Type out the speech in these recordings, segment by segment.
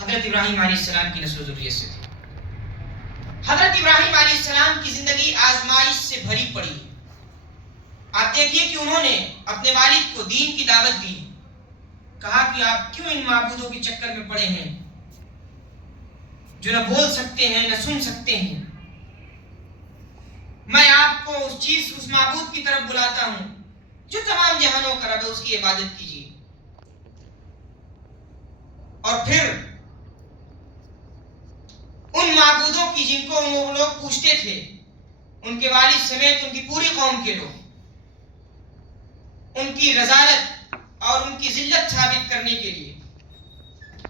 حضرت ابراہیم علیہ السلام کی نسل و ذریت سے تھے۔ حضرت ابراہیم علیہ السلام کی زندگی آزمائش سے بھری پڑی ہے۔ آپ دیکھیے کہ انہوں نے اپنے والد کو دین کی دعوت دی، کہا کہ آپ کیوں ان معبودوں کے چکر میں پڑے ہیں جو نہ بول سکتے ہیں نہ سن سکتے ہیں، میں آپ کو اس معبود کی طرف بلاتا ہوں جو تمام جہانوں کا رب ہے، اس کی عبادت کیجیے۔ اور پھر ان معبودوں کی جن کو وہ لوگ پوچھتے تھے، ان کے والد سمیت ان کی پوری قوم کے لوگ ان کی رذالت اور ان کی ذلت ثابت کرنے کے لیے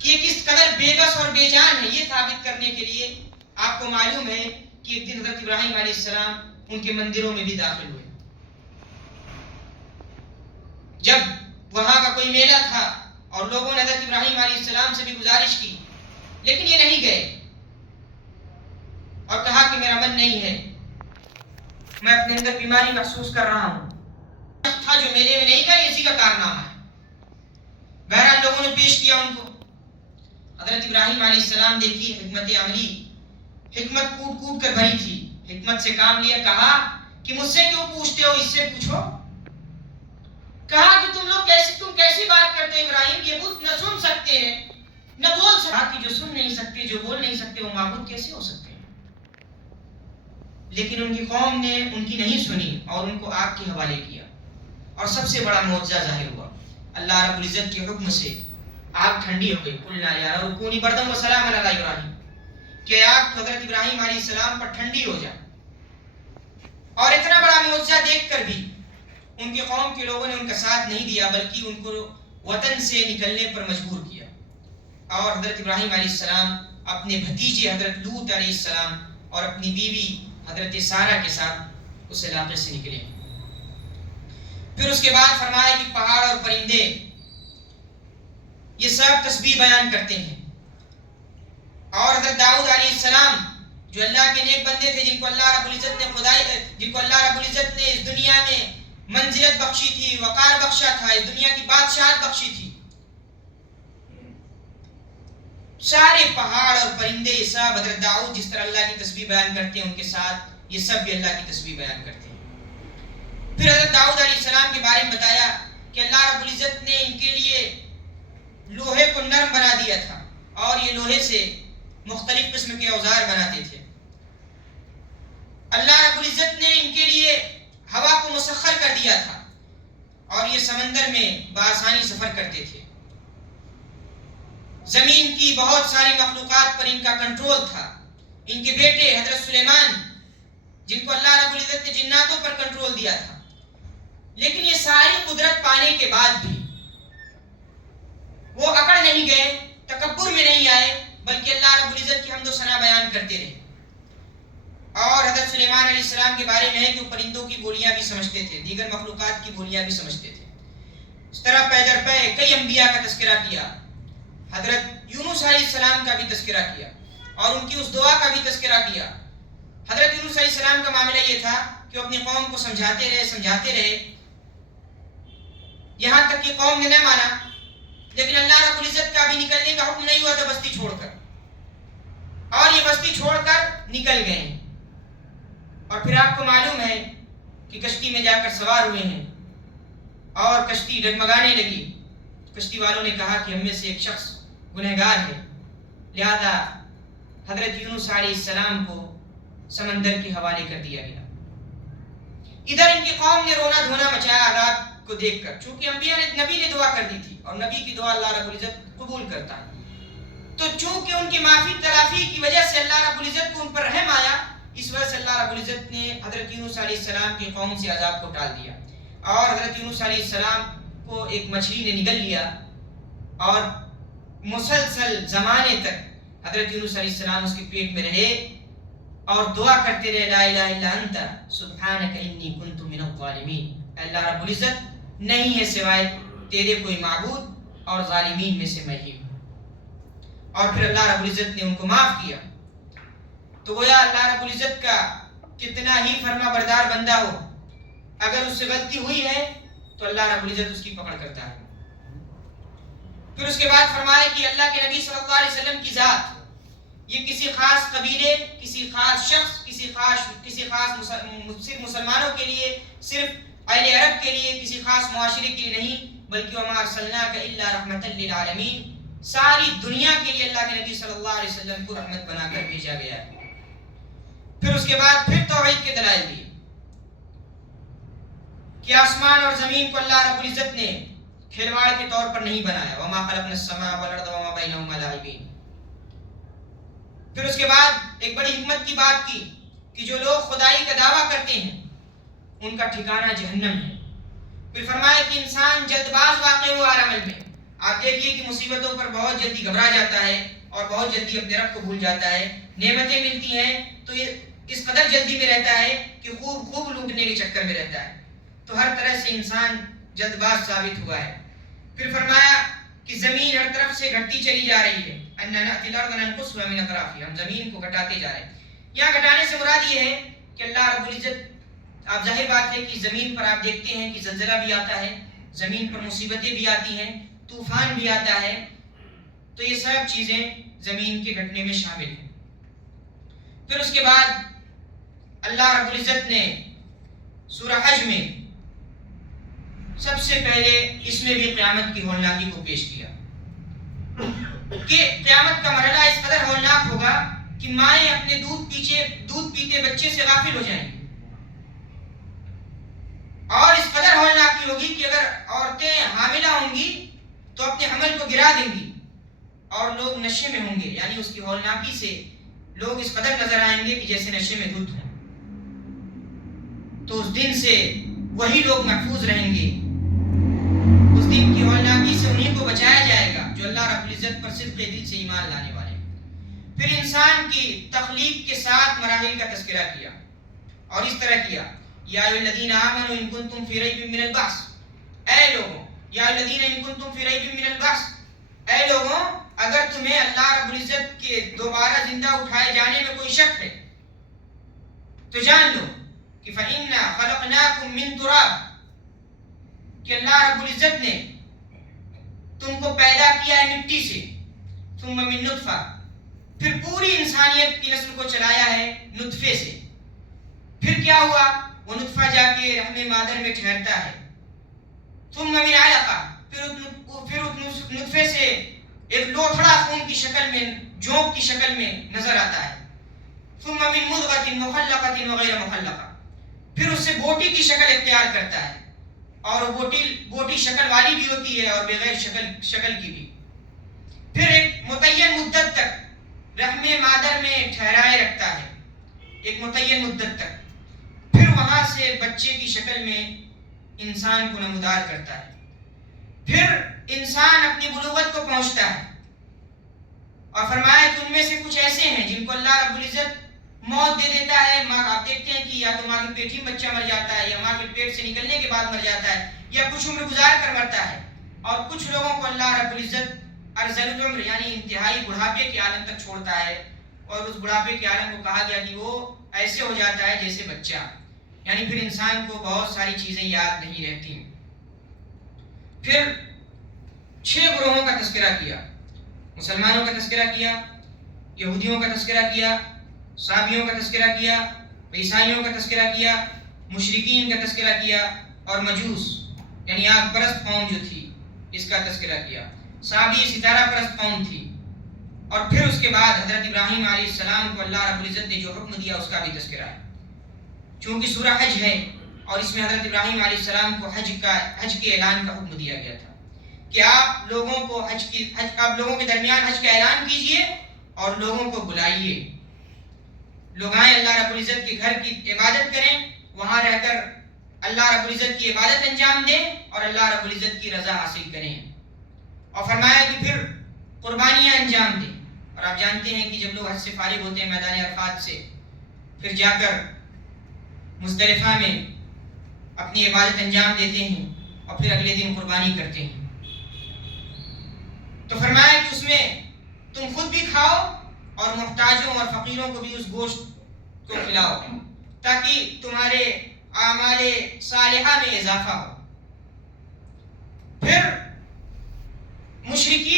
کہ یہ کس قدر بے بس اور بے جان ہے، یہ ثابت کرنے کے لیے آپ کو معلوم ہے کہ ایک دن حضرت ابراہیم علیہ السلام ان کے مندروں میں بھی داخل ہوئے۔ جب وہاں کا کوئی میلہ تھا اور لوگوں نے حضرت ابراہیم علیہ السلام سے بھی گزارش کی، لیکن یہ نہیں گئے اور کہا کہ میرا من نہیں ہے، میں اپنے اندر بیماری محسوس کر رہا ہوں، تھا جو میلے میں نہیں گیا، اسی کا کارنامہ ہے۔ بہرحال لوگوں نے پیش کیا ان کو۔ حضرت ابراہیم علیہ السلام دیکھیے حکمت عملی، حکمت کوٹ کوٹ کر بھری تھی، حکمت سے کام لیا، کہا کہ مجھ سے کیوں پوچھتے ہو، اس سے پوچھو۔ کہا کہ تم کیسی بات کرتے ہو ابراہیم، یہ بت نہ سن سکتے ہیں نہ بول سکتے، کہ جو سن نہیں سکتے جو بول نہیں سکتے وہ معبود کیسے ہو سکتے ہیں؟ لیکن ان کی قوم نے ان کی نہیں سنی اور ان کو آگ کے حوالے کیا، اور سب سے بڑا معجزہ ظاہر ہوا۔ اللہ رب العزت کے حکم سے آگ ٹھنڈی ہو گئی۔ قلنا یا نار کونی بردا وسلاما علی ابراہیم، کہ آگ حضرت ابراہیم علیہ السلام پر ٹھنڈی ہو جائے۔ اور اتنا بڑا معجزہ دیکھ کر بھی ان کی قوم کے لوگوں نے ان کا ساتھ نہیں دیا، بلکہ ان کو وطن سے نکلنے پر مجبور کیا، اور حضرت ابراہیم علیہ السلام اپنے بھتیجے حضرت لوط علیہ السلام اور اپنی بیوی حضرت سارہ کے ساتھ اس علاقے سے نکلے۔ پھر اس کے بعد فرمایا کہ پہاڑ اور پرندے یہ سب تسبیح بیان کرتے ہیں، اور حضرت داؤد علیہ السلام جو اللہ کے نیک بندے تھے، جن کو اللہ رب العزت نے اس دنیا میں منزلت بخشی تھی، وقار بخشا تھا، اس دنیا کی بادشاہت بخشی تھی، سارے پہاڑ اور پرندے یہ سب حضرت داؤد جس طرح اللہ کی تسبیح بیان کرتے ہیں ان کے ساتھ یہ سب بھی اللہ کی تسبیح بیان کرتے ہیں۔ پھر حضرت داؤد علیہ السلام کے بارے میں بتایا کہ اللہ رب العزت نے ان کے لیے لوہے کو نرم بنا دیا تھا، اور یہ لوہے سے مختلف قسم کے اوزار بناتے تھے۔ اللہ رب العزت نے ان کے لیے ہوا کو مسخر کر دیا تھا، اور یہ سمندر میں بآسانی سفر کرتے تھے۔ زمین کی بہت ساری مخلوقات پر ان کا کنٹرول تھا۔ ان کے بیٹے حضرت سلیمان جن کو اللہ رب العزت نے جناتوں پر کنٹرول دیا تھا، لیکن یہ ساری قدرت پانے کے بعد بھی وہ اکڑ نہیں گئے، تکبر میں نہیں آئے، بلکہ اللہ رب العزت کی حمد و ثنا بیان کرتے رہے۔ اور حضرت سلیمان علیہ السلام کے بارے میں ہے کہ وہ پرندوں کی بولیاں بھی سمجھتے تھے، دیگر مخلوقات کی بولیاں بھی سمجھتے تھے۔ اس طرح پے در پے کئی انبیاء کا تذکرہ کیا، حضرت یونس علیہ السلام کا بھی تذکرہ کیا، اور ان کی اس دعا کا بھی تذکرہ کیا۔ حضرت یونس علیہ السلام کا معاملہ یہ تھا کہ وہ اپنی قوم کو سمجھاتے رہے، یہاں تک کہ قوم نے نہ مانا، لیکن اللہ رب العزت کا بھی نکلنے کا حکم نہیں ہوا تھا بستی چھوڑ کر، اور یہ بستی چھوڑ کر نکل گئے۔ اور پھر آپ کو معلوم ہے کہ کشتی میں جا کر سوار ہوئے ہیں، اور کشتی ڈگمگانے لگی۔ کشتی والوں نے کہا کہ ہم میں سے ایک شخص گنہگار ہے، لہذا حضرت یونس علیہ السلام کو سمندر کے حوالے کر دیا گیا۔ ادھر ان کی قوم نے رونا دھونا مچایا عذاب کو دیکھ کر، چونکہ نبی نے دعا کر دی تھی، اور نبی کی دعا اللہ رب العزت قبول کرتا ہے۔ تو چونکہ ان کی معافی تلافی کی وجہ سے اللہ رب العزت کو ان پر رحم آیا، اس وجہ سے اللہ رب العزت نے حضرت یونس علیہ السلام کی قوم سے عذاب کو ٹال دیا، اور حضرت یونس علیہ السلام کو ایک مچھلی نے نگل لیا، اور مسلسل زمانے تک حضرت یونس علیہ السلام اس کے پیٹ میں رہے اور دعا کرتے رہے، لا الہ الا انت سبحانک انی کنت من الظالمین، اللہ رب العزت نہیں ہے سوائے تیرے کوئی معبود، اور ظالمین میں سے میں ہی ہوں۔ اور پھر اللہ رب العزت نے ان کو معاف کیا۔ تو گویا اللہ رب العزت کا کتنا ہی فرما بردار بندہ ہو، اگر اس سے غلطی ہوئی ہے تو اللہ رب العزت اس کی پکڑ کرتا ہے۔ پھر اس کے بعد فرمایا کہ اللہ کے نبی صلی اللہ علیہ وسلم کی ذات یہ کسی خاص قبیلے، کسی خاص شخص، کسی خاص صرف مسلمانوں کے لیے، صرف اہل عرب کے لیے، کسی خاص معاشرے کے لیے نہیں، بلکہ وما ارسلناک الا رحمۃ للعالمین، ساری دنیا کے لیے اللہ کے نبی صلی اللہ علیہ وسلم کو رحمت بنا کر بھیجا گیا ہے۔ پھر اس کے بعد پھر توحید کے دلائل دیے کہ آسمان اور زمین کو اللہ رب العزت نے کھلواڑ کے طور پر نہیں بنایا، وما خلقنا السماء والارض وما بینہما لاعبین۔ پھر اس کے بعد ایک بڑی حکمت کی بات کی کہ جو لوگ خدائی کا دعویٰ کرتے ہیں ان کا ٹھکانہ جہنم ہے۔ پھر فرمایا کہ انسان جلد باز واقع ہوا ہر عمل میں۔ آپ دیکھیے کہ مصیبتوں پر بہت جلدی گھبرا جاتا ہے اور بہت جلدی اپنے رب کو بھول جاتا ہے، نعمتیں ملتی ہیں تو یہ اس قدر جلدی میں رہتا ہے کہ خوب لوٹنے کے چکر میں رہتا ہے، تو ہر طرح سے انسان جلد باز ثابت ہوا ہے۔ پھر فرمایا کہ زمین ہر طرف سے گھٹتی چلی جا رہی ہے، اَنَّا نَأْتِي الْأَرْضَ نَنْقُصُهَا مِنْ أَطْرَافِهَا، ہم زمین کو گھٹاتے جا رہے ہیں۔ یہاں گھٹانے سے مراد یہ ہے کہ اللہ رب العزت، آپ ظاہر بات ہے کہ زمین پر آپ دیکھتے ہیں کہ زلزلہ بھی آتا ہے، زمین پر مصیبتیں بھی آتی ہیں، طوفان بھی آتا ہے، تو یہ سب چیزیں زمین کے گھٹنے میں شامل ہیں۔ پھر اس کے بعد اللہ رب العزت نے سورہ حج میں سب سے پہلے اس میں بھی قیامت کی ہولناکی کو پیش کیا کہ قیامت کا مرحلہ اس قدر ہولناک ہوگا کہ مائیں اپنے دودھ پیتے بچے سے غافل ہو جائیں گی، اور اس قدر ہولناکی ہوگی کہ اگر عورتیں حاملہ ہوں گی تو اپنے حمل کو گرا دیں گی، اور لوگ نشے میں ہوں گے، یعنی اس کی ہولناکی سے لوگ اس قدر نظر آئیں گے کہ جیسے نشے میں دھت ہوں۔ تو اس دن سے وہی لوگ محفوظ رہیں گے، اس دن کی ہولناکی سے انہیں کو بچایا جائے گا جو اللہ رب العزت پر صدق دل سے ایمان لانے والے ہیں۔ پھر انسان کی تخلیق کے ساتھ مراحل کا تذکرہ کیا اور اس طرح کیا، یا ایھا الذین آمنوا ان کنتم فی ریب من البعث، اے لوگوں، یا الذین ان کنتم فی ریب من البعث، اے لوگوں اگر تمہیں اللہ رب العزت کے دوبارہ زندہ اٹھائے جانے میں کوئی شک ہے تو جان لو کہ فإنا خلقناکم من تراب، کہ اللہ رب العزت نے تم کو پیدا کیا ہے مٹی سے، ثم من نطفہ، پھر پوری انسانیت کی نسل کو چلایا ہے نطفے سے، پھر کیا ہوا، وہ نطفہ جا کے رحم مادر میں ٹھہرتا ہے، ثم من علقہ، پھر اس نطفے سے ایک لوتھڑا خون کی شکل میں، جونک کی شکل میں نظر آتا ہے، ثم من مضغۃ مخلقۃ وغیر مخلقہ، پھر اس سے بوٹی کی شکل اختیار کرتا ہے، اور بوٹی شکل والی بھی ہوتی ہے اور بغیر شکل کی بھی، پھر ایک متعین مدت تک رحم مادر میں ٹھہرائے رکھتا ہے، ایک متعین مدت تک، پھر وہاں سے بچے کی شکل میں انسان کو نمودار کرتا ہے، پھر انسان اپنی بلوغت کو پہنچتا ہے، اور فرمایا کہ ان میں سے کچھ ایسے ہیں جن کو اللہ رب العزت موت دے دیتا ہے، ماں، آپ دیکھتے ہیں کہ یا تو ماں کی پیٹ میں بچہ مر جاتا ہے، یا ماں کے پیٹ سے نکلنے کے بعد مر جاتا ہے، یا کچھ عمر گزار کر مرتا ہے، اور کچھ لوگوں کو اللہ رب العزت ارذل العمر یعنی انتہائی بڑھاپے کے عالم تک چھوڑتا ہے، اور اس بڑھاپے کے عالم کو کہا گیا کہ وہ ایسے ہو جاتا ہے جیسے بچہ، یعنی پھر انسان کو بہت ساری چیزیں یاد نہیں رہتی۔ پھر 6 گروہوں کا تذکرہ کیا، مسلمانوں کا تذکرہ کیا، یہودیوں کا تذکرہ کیا، صابیوں کا تذکرہ کیا، عیسائیوں کا تذکرہ کیا، مشرکین کا تذکرہ کیا، اور مجوس یعنی آگ پرست قوم جو تھی اس کا تذکرہ کیا، صابی ستارہ پرست قوم تھی، اور پھر اس کے بعد حضرت ابراہیم علیہ السلام کو اللہ رب العزت نے جو حکم دیا اس کا بھی تذکرہ ہے، چونکہ سورہ حج ہے اور اس میں حضرت ابراہیم علیہ السلام کو حج کے اعلان کا حکم دیا گیا تھا کہ آپ لوگوں کو آپ لوگوں کے درمیان حج کا اعلان کیجئے اور لوگوں کو بلائیے، لوگ آئیں اللہ رب العزت کے گھر کی عبادت کریں، وہاں رہ کر اللہ رب العزت کی عبادت انجام دیں اور اللہ رب العزت کی رضا حاصل کریں، اور فرمایا کہ پھر قربانیاں انجام دیں، اور آپ جانتے ہیں کہ جب لوگ حج سے فارغ ہوتے ہیں میدان عرفات سے، پھر جا کر مزدلفہ میں اپنی عبادت انجام دیتے ہیں اور پھر اگلے دن قربانی کرتے ہیں، تو فرمایا کہ اس میں تم خود بھی کھاؤ اور محتاجوں اور فقیروں کو بھی اس گوشت کو کھلاؤ تاکہ تمہارے اعمال صالحہ میں اضافہ ہو۔ پھر مشرکین